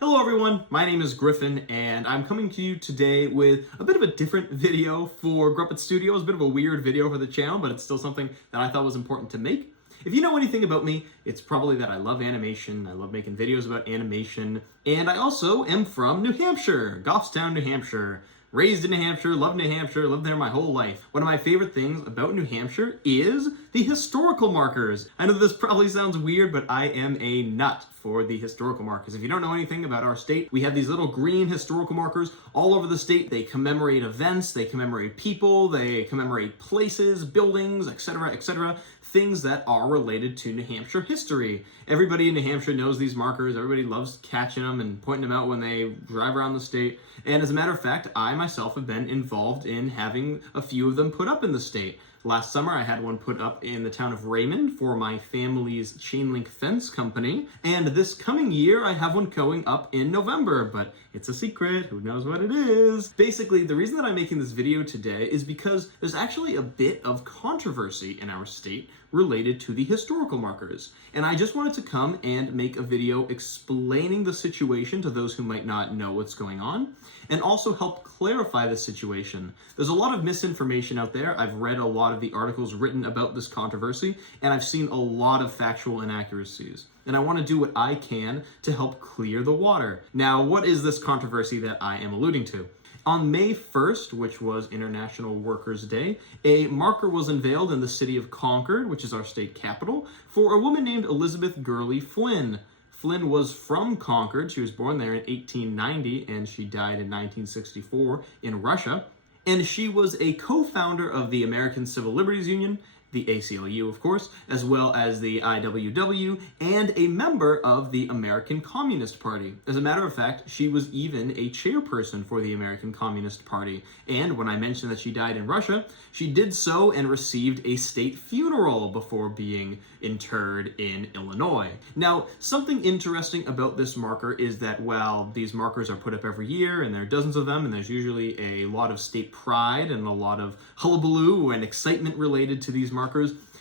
Hello everyone, my name is Griffin and I'm coming to you today with a bit of a different video for Gruppet Studios, a bit of a weird video for the channel, but it's still something that I thought was important to make. If you know anything about me, it's probably that I love animation, I love making videos about animation, and I also am from New Hampshire, Goffstown, New Hampshire. Raised in New Hampshire, lived there my whole life. One of my favorite things about New Hampshire is the historical markers. I know this probably sounds weird, but I am a nut for the historical markers. If you don't know anything about our state, we have these little green historical markers all over the state. They commemorate events, they commemorate people, they commemorate places, buildings, etc., etc., things that are related to New Hampshire history. Everybody in New Hampshire knows these markers. Everybody loves catching them and pointing them out when they drive around the state. And as a matter of fact, I myself have been involved in having a few of them put up in the state. Last summer, I had one put up in the town of Raymond for my family's chain link fence company. And this coming year, I have one going up in November, but it's a secret. Who knows what it is? Basically, the reason that I'm making this video today is because there's actually a bit of controversy in our state related to the historical markers. And I just wanted to come and make a video explaining the situation to those who might not know what's going on, and also help clarify the situation. There's a lot of misinformation out there. I've read a lot of the articles written about this controversy, and I've seen a lot of factual inaccuracies. And I want to do what I can to help clear the water. Now, what is this controversy that I am alluding to? On May 1st, which was International Workers' Day, a marker was unveiled in the city of Concord, which is our state capital, for a woman named Elizabeth Gurley Flynn. Flynn was from Concord. She was born there in 1890, and she died in 1964 in Russia. And she was a co-founder of the American Civil Liberties Union, the ACLU, of course, as well as the IWW, and a member of the American Communist Party. As a matter of fact, she was even a chairperson for the American Communist Party. And when I mentioned that she died in Russia, she did so and received a state funeral before being interred in Illinois. Now, something interesting about this marker is that, well, these markers are put up every year, and there are dozens of them, and there's usually a lot of state pride and a lot of hullabaloo and excitement related to these markers.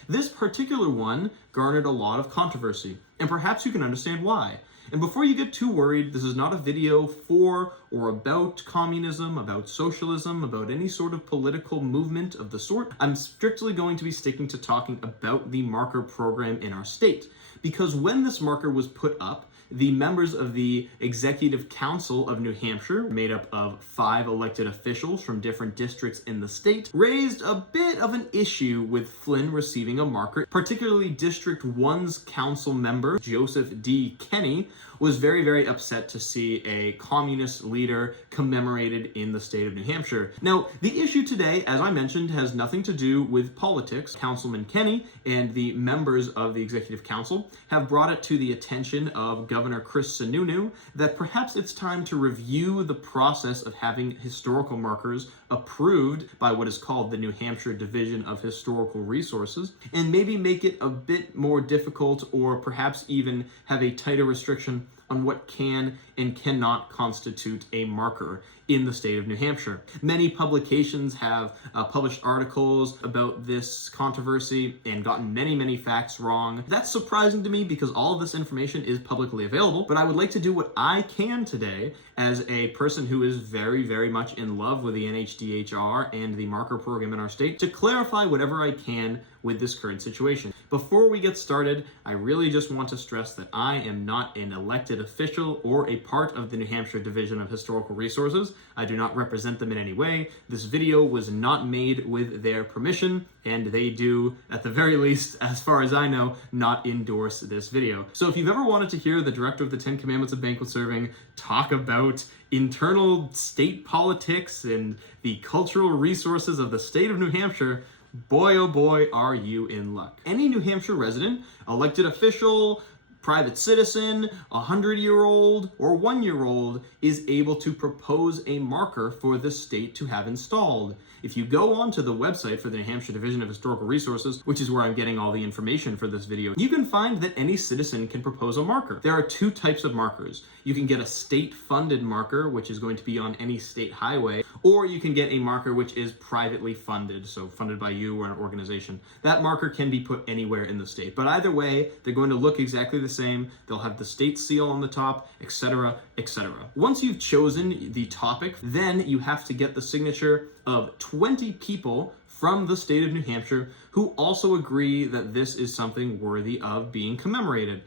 This particular one garnered a lot of controversy, and perhaps you can understand why. And before you get too worried, this is not a video for or about communism, about socialism, about any sort of political movement of the sort. I'm strictly going to be sticking to talking about the marker program in our state, because when this marker was put up, the members of the Executive Council of New Hampshire, made up of 5 elected officials from different districts in the state, raised a bit of an issue with Flynn receiving a marker. Particularly District 1's council member, Joseph D. Kenney, was very, very upset to see a communist leader commemorated in the state of New Hampshire. Now, the issue today, as I mentioned, has nothing to do with politics. Councilman Kenney and the members of the Executive Council have brought it to the attention of Governor Chris Sununu that perhaps it's time to review the process of having historical markers approved by what is called the New Hampshire Division of Historical Resources, and maybe make it a bit more difficult, or perhaps even have a tighter restriction on what can and cannot constitute a marker in the state of New Hampshire. Many publications have published articles about this controversy and gotten many, many facts wrong. That's surprising to me because all of this information is publicly available, but I would like to do what I can today as a person who is very, very much in love with the NHDHR and the marker program in our state to clarify whatever I can with this current situation. Before we get started, I really just want to stress that I am not an elected official or a part of the New Hampshire Division of Historical Resources. I do not represent them in any way. This video was not made with their permission, and they do, at the very least, as far as I know, not endorse this video. So if you've ever wanted to hear the director of the 10 Commandments of Banquet Serving talk about internal state politics and the cultural resources of the state of New Hampshire, boy oh boy are you in luck. Any New Hampshire resident, elected official, private citizen, 100-year-old, or 1-year-old is able to propose a marker for the state to have installed. If you go onto the website for the New Hampshire Division of Historical Resources, which is where I'm getting all the information for this video, you can find that any citizen can propose a marker. There are 2 types of markers. You can get a state-funded marker, which is going to be on any state highway, or you can get a marker which is privately funded, so funded by you or an organization. That marker can be put anywhere in the state. But either way, they're going to look exactly the the same. They'll have the state seal on the top, etc., etc. Once you've chosen the topic, then you have to get the signature of 20 people from the state of New Hampshire who also agree that this is something worthy of being commemorated.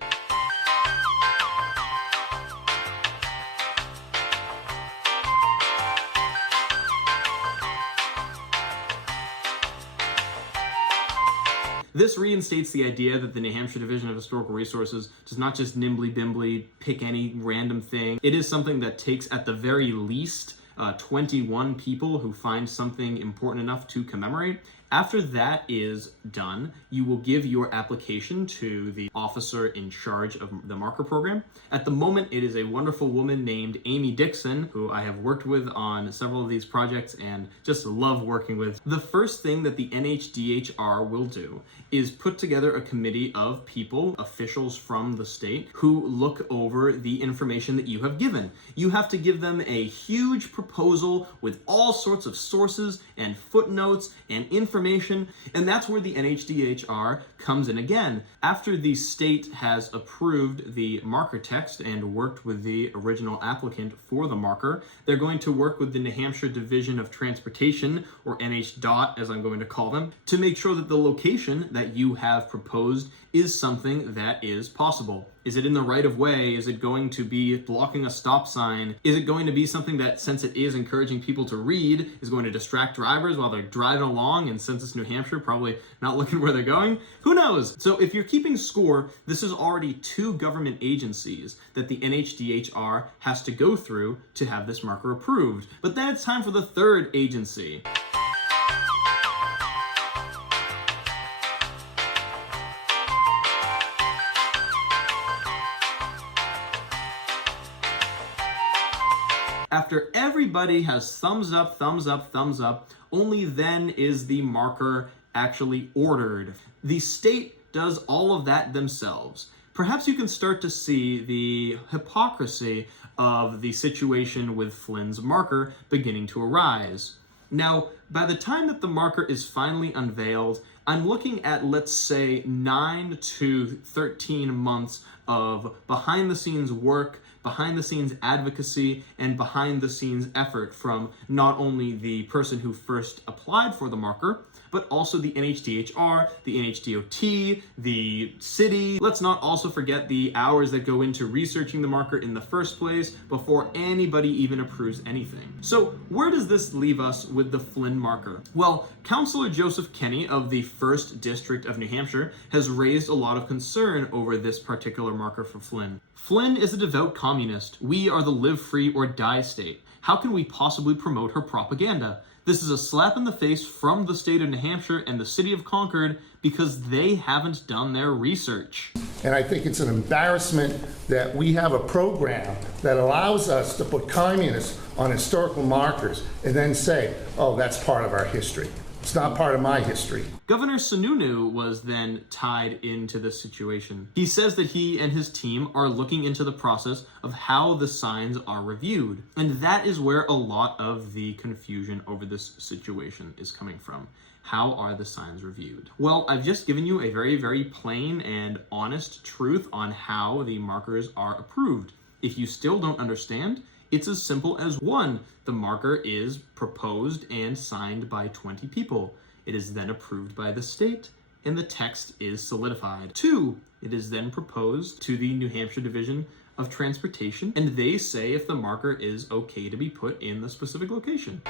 This reinstates the idea that the New Hampshire Division of Historical Resources does not just nimbly-bimbly pick any random thing. It is something that takes, at the very least, 21 people who find something important enough to commemorate. After that is done, you will give your application to the officer in charge of the marker program. At the moment, it is a wonderful woman named Amy Dixon, who I have worked with on several of these projects and just love working with. The first thing that the NHDHR will do is put together a committee of people, officials from the state, who look over the information that you have given. You have to give them a huge proposal with all sorts of sources and footnotes and information, and that's where the NHDHR comes in again. After the state has approved the marker text and worked with the original applicant for the marker, they're going to work with the New Hampshire Division of Transportation, or NHDOT as I'm going to call them, to make sure that the location that you have proposed is something that is possible. Is it in the right of way? Is it going to be blocking a stop sign? Is it going to be something that, since it is encouraging people to read, is going to distract drivers while they're driving along, and since it's New Hampshire, probably not looking where they're going? Who knows? So if you're keeping score, this is already 2 government agencies that the NHDHR has to go through to have this marker approved. But then it's time for the 3rd agency. After everybody has thumbs up, thumbs up, thumbs up, only then is the marker actually ordered. The state does all of that themselves. Perhaps you can start to see the hypocrisy of the situation with Flynn's marker beginning to arise. Now, by the time that the marker is finally unveiled, I'm looking at, let's say, 9 to 13 months of behind-the-scenes work, behind-the-scenes advocacy, and behind-the-scenes effort from not only the person who first applied for the marker, but also the NHDHR, the NHDOT, the city. Let's not also forget the hours that go into researching the marker in the first place before anybody even approves anything. So where does this leave us with the Flynn marker? Well, Councillor Joseph Kenny of the 1st District of New Hampshire has raised a lot of concern over this particular marker for Flynn. Flynn is a devout communist. We are the live free or die state. How can we possibly promote her propaganda? This is a slap in the face from the state of New Hampshire and the city of Concord because they haven't done their research. And I think it's an embarrassment that we have a program that allows us to put communists on historical markers and then say, oh, that's part of our history. It's not part of my history. Governor Sununu was then tied into this situation. He says that he and his team are looking into the process of how the signs are reviewed. And that is where a lot of the confusion over this situation is coming from. How are the signs reviewed? Well, I've just given you a very, very plain and honest truth on how the markers are approved. If you still don't understand, it's as simple as 1, the marker is proposed and signed by 20 people. It is then approved by the state, and the text is solidified. 2, it is then proposed to the New Hampshire Division of Transportation, and they say if the marker is okay to be put in the specific location.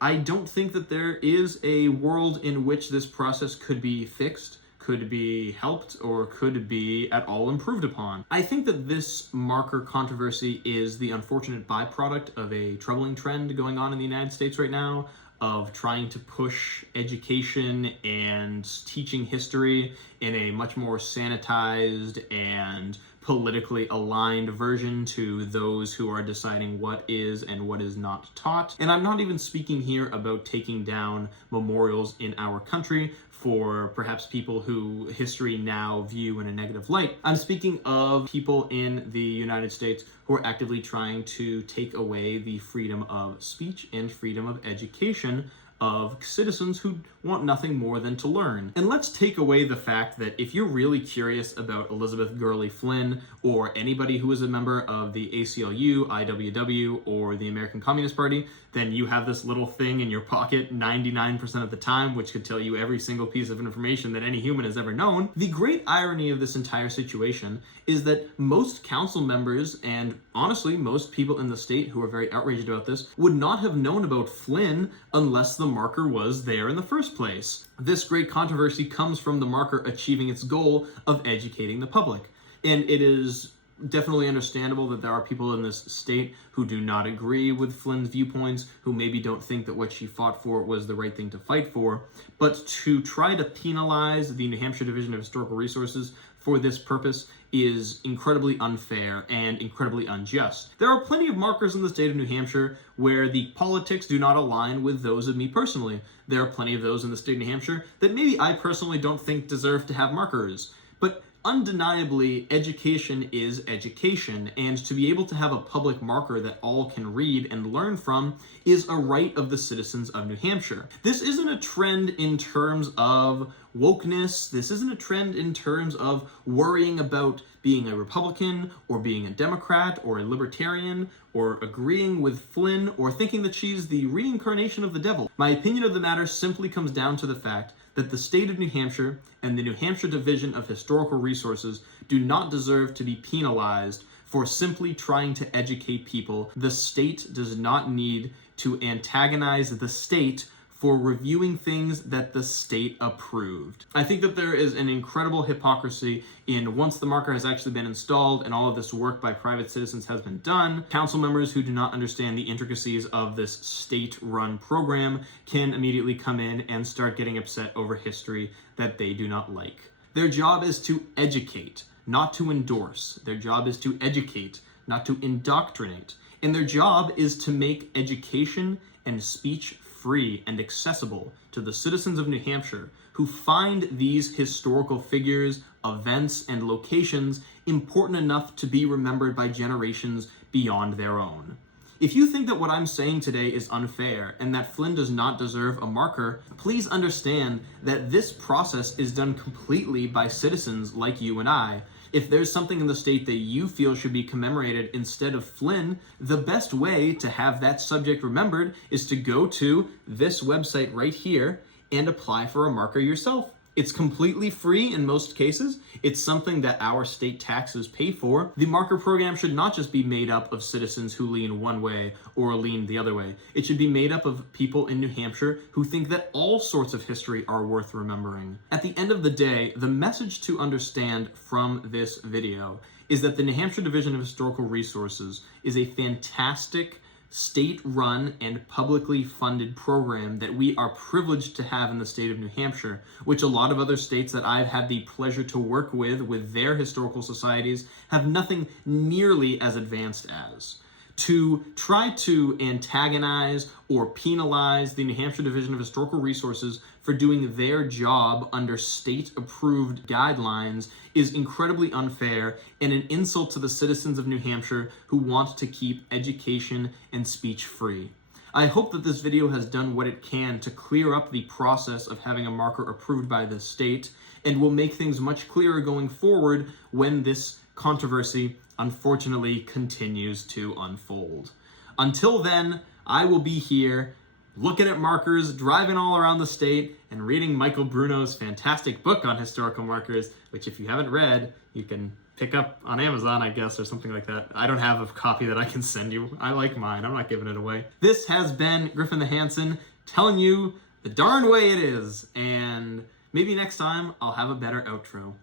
I don't think that there is a world in which this process could be fixed, could be helped, or could be at all improved upon. I think that this marker controversy is the unfortunate byproduct of a troubling trend going on in the United States right now, of trying to push education and teaching history in a much more sanitized and politically aligned version to those who are deciding what is and what is not taught. And I'm not even speaking here about taking down memorials in our country for perhaps people who history now view in a negative light. I'm speaking of people in the United States who are actively trying to take away the freedom of speech and freedom of education of citizens who want nothing more than to learn. And let's take away the fact that if you're really curious about Elizabeth Gurley Flynn or anybody who is a member of the ACLU, IWW, or the American Communist Party, then you have this little thing in your pocket 99% of the time, which could tell you every single piece of information that any human has ever known. The great irony of this entire situation is that most council members, and honestly most people in the state who are very outraged about this, would not have known about Flynn unless the marker was there in the first place. This great controversy comes from the marker achieving its goal of educating the public. And it is definitely understandable that there are people in this state who do not agree with Flynn's viewpoints, who maybe don't think that what she fought for was the right thing to fight for. But to try to penalize the New Hampshire Division of Historical Resources for this purpose is incredibly unfair and incredibly unjust. There are plenty of markers in the state of New Hampshire where the politics do not align with those of me personally. There are plenty of those in the state of New Hampshire that maybe I personally don't think deserve to have markers. But undeniably, education is education, and to be able to have a public marker that all can read and learn from is a right of the citizens of New Hampshire. This isn't a trend in terms of wokeness. This isn't a trend in terms of worrying about being a Republican or being a Democrat or a Libertarian or agreeing with Flynn or thinking that she's the reincarnation of the devil. My opinion of the matter simply comes down to the fact that the state of New Hampshire and the New Hampshire Division of Historical Resources do not deserve to be penalized for simply trying to educate people. The state does not need to antagonize the state for reviewing things that the state approved. I think that there is an incredible hypocrisy in once the marker has actually been installed and all of this work by private citizens has been done, council members who do not understand the intricacies of this state-run program can immediately come in and start getting upset over history that they do not like. Their job is to educate, not to endorse. Their job is to educate, not to indoctrinate. And their job is to make education and speech free and accessible to the citizens of New Hampshire who find these historical figures, events, and locations important enough to be remembered by generations beyond their own. If you think that what I'm saying today is unfair and that Flynn does not deserve a marker, please understand that this process is done completely by citizens like you and I. If there's something in the state that you feel should be commemorated instead of Flynn, the best way to have that subject remembered is to go to this website right here and apply for a marker yourself. It's completely free in most cases. It's something that our state taxes pay for. The marker program should not just be made up of citizens who lean one way or lean the other way. It should be made up of people in New Hampshire who think that all sorts of history are worth remembering. At the end of the day, the message to understand from this video is that the New Hampshire Division of Historical Resources is a fantastic state-run and publicly funded program that we are privileged to have in the state of New Hampshire, which a lot of other states that I've had the pleasure to work with their historical societies, have nothing nearly as advanced as. To try to antagonize or penalize the New Hampshire Division of Historical Resources for doing their job under state-approved guidelines is incredibly unfair and an insult to the citizens of New Hampshire who want to keep education and speech free. I hope that this video has done what it can to clear up the process of having a marker approved by the state and will make things much clearer going forward when this controversy unfortunately continues to unfold. Until then, I will be here looking at markers, driving all around the state, and reading Michael Bruno's fantastic book on historical markers, which if you haven't read, you can pick up on Amazon, I guess, or something like that. I don't have a copy that I can send you. I like mine. I'm not giving it away. This has been Griffin the Hanson telling you the darn way it is, and maybe next time I'll have a better outro.